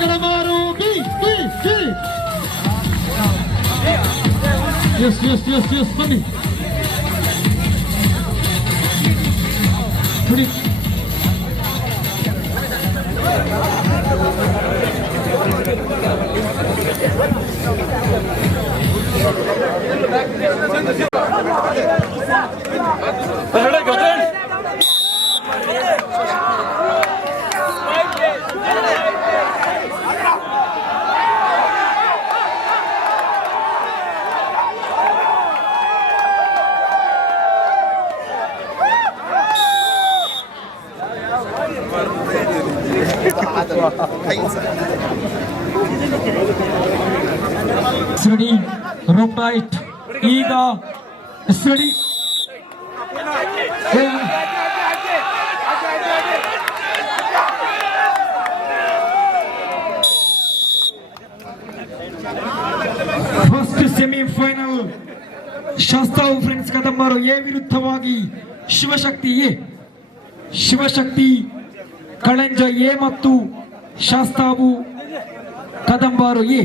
ಕಡಮಾರು ಬಿ ಬಿ ಬಿ ಎಸ್ ಎಸ್ ಎಸ್ ಎಸ್ ಬನ್ನಿ ಬಿಡಿ Ready, rope right. ಈಗ ready. First semifinal Shastavu friends ಕದಂಬರು ಎ ವಿರುದ್ಧವಾಗಿ ಶಿವಶಕ್ತಿ ಕಳಂಜ ಎ ಮತ್ತು ಶಾಸ್ತಾವು ಕದಂಬರು ಎ.